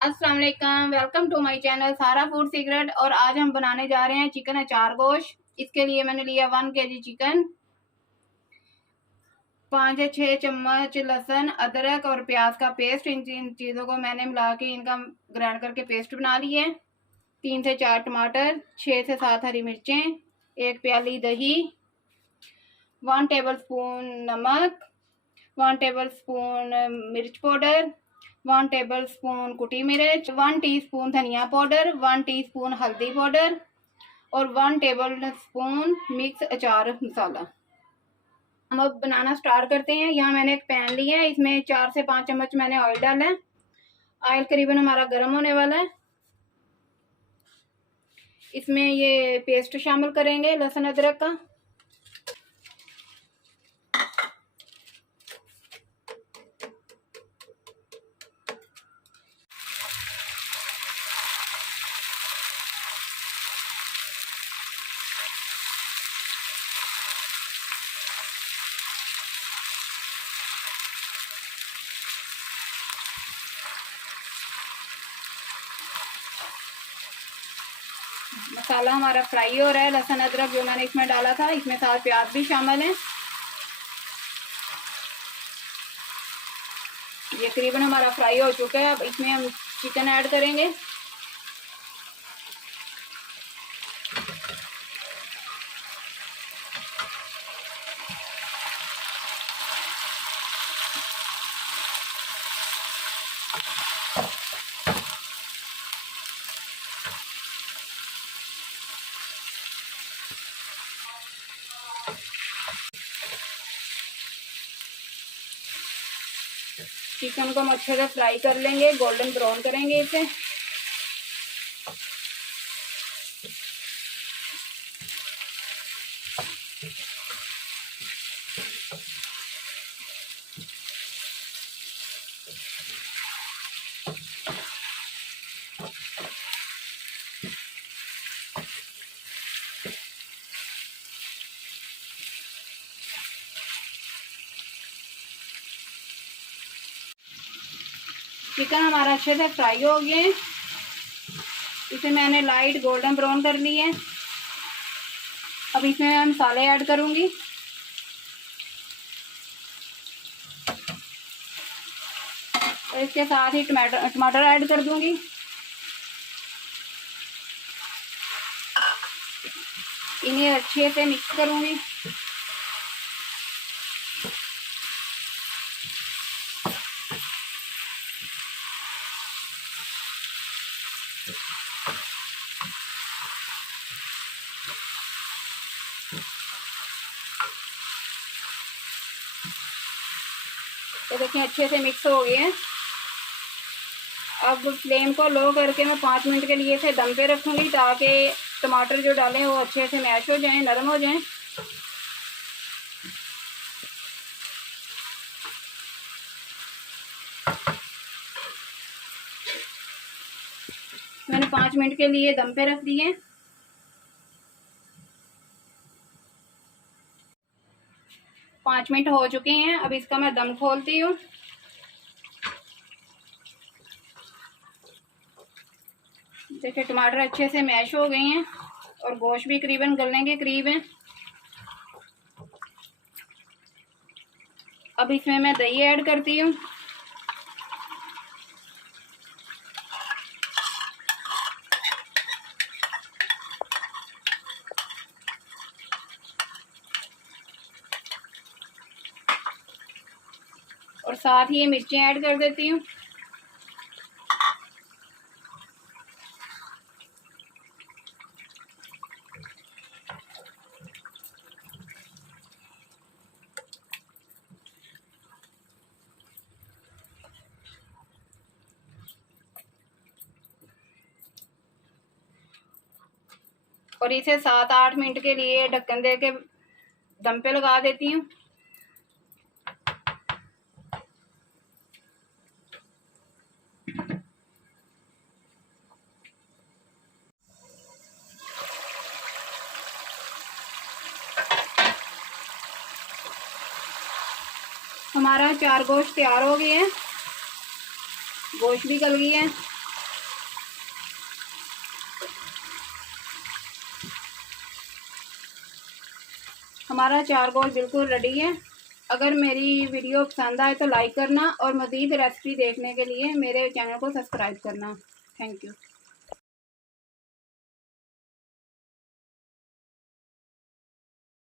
अस्सलाम वालेकुम, welcome to my channel सारा फूड सीक्रेट। और आज हम बनाने जा रहे हैं चिकन अचार गोश्त। इसके लिए मैंने लिया 1 केजी चिकन, 5 से 6 चम्मच लहसुन, अदरक और प्याज का पेस्ट। इन चीज़ों को मैंने मिला के इनका ग्राइंड करके पेस्ट बना लिए। 3 से 4 टमाटर, 6 से 7 हरी मिर्चें, 1 प्याली दही, 1 टेबल स्पून नमक, 1 टेबल स्पून मिर्च पाउडर, 1 टेबल स्पून कुटी मिर्च, 1 टीस्पून धनिया पाउडर, 1 टीस्पून हल्दी पाउडर और 1 टेबल स्पून मिक्स अचार मसाला। हम अब बनाना स्टार्ट करते हैं। यहाँ मैंने एक पैन लिया है, इसमें 4 से 5 चम्मच मैंने ऑयल डाला है। ऑयल करीबन हमारा गर्म होने वाला है। इसमें ये पेस्ट शामिल करेंगे लहसुन अदरक का। मसाला हमारा फ्राई हो रहा है। लहसुन अदरक जो मैंने इसमें डाला था, इसमें साथ प्याज भी शामिल है। ये करीबन हमारा फ्राई हो चुका है। अब इसमें हम चिकन ऐड करेंगे। चिकन को हम अच्छे से फ्राई कर लेंगे, गोल्डन ब्राउन करेंगे इसे। चिकन हमारा अच्छे से फ्राई हो गया है। इसे मैंने लाइट गोल्डन ब्राउन कर ली है। अब इसमें मैं मसाले ऐड करूंगी। और इसके साथ ही टमाटर ऐड कर दूंगी। इन्हें अच्छे से मिक्स करूंगी। ये देखिए अच्छे से मिक्स हो गए हैं। अब फ्लेम को लो करके मैं 5 मिनट के लिए इसे दम पे रखूंगी, ताकि टमाटर जो डालें वो अच्छे से मैश हो जाएं, नरम हो जाएं। मैंने 5 मिनट के लिए दम पे रख दिए। 5 मिनट हो चुके हैं। अब इसका मैं दम खोलती हूँ। देखिए टमाटर अच्छे से मैश हो गए हैं और गोश्त भी करीबन गलने के करीब है। अब इसमें मैं दही ऐड करती हूँ। और साथ ही ये मिर्चें ऐड कर देती हूँ। और इसे 7-8 मिनट के लिए ढक्कन दे के दम पे लगा देती हूँ। हमारा 4 गोश्त तैयार हो गए हैं। गोश्त भी गल गई है। हमारा चारकोल बिल्कुल रेडी है। अगर मेरी वीडियो पसंद आए तो लाइक करना और मज़ीद रेसिपी देखने के लिए मेरे चैनल को सब्सक्राइब करना। Thank you.